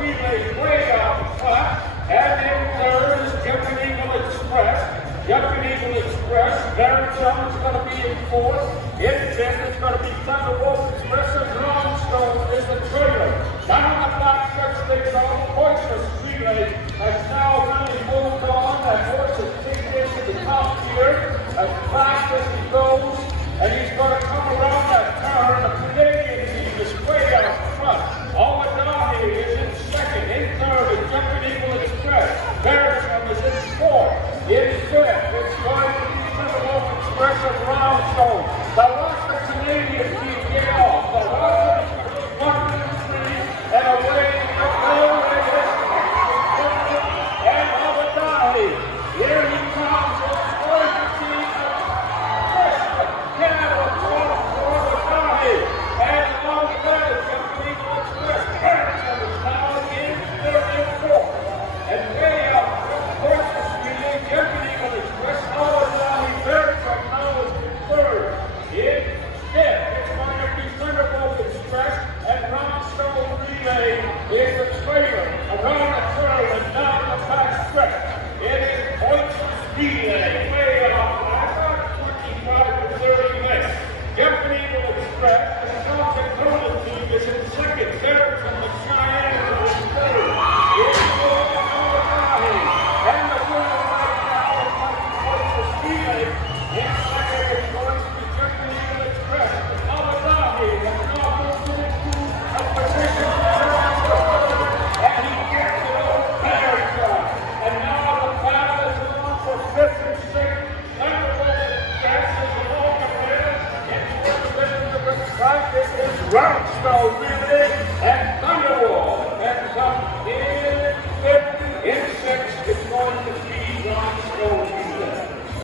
relay way out front. And in third is Jumping Eagle Express. Jumping Eagle Express. Marathon's going to be in fourth. In fifth is going to be Thunderbolt Express, and Longstone is the trailer. Down the back stretch things on. Pointless relay has now really moved on. That horse is taken into the top gear as fast as he goes, and he's going to come around that turn. The Canadian team is way out front. Awadani is in second. In third is Jumping Eagle Express. Marathon is in fourth. In fifth, it's going to be Thunderbolt Express and Longstone. The rest of the Canadian team get off. The rest of the 1, 2, 3, and away we go. And Awadani, here he comes. It's going to be a Canada for Awadani. And along with that is Jumping Eagle Express. Marathon is now in third and fourth. And way out, Pointless relay, Jumping Eagle Express, Awadani, Marathon now is in third. In fifth, it's going to be Thunderbolt Express, and Longstone relay is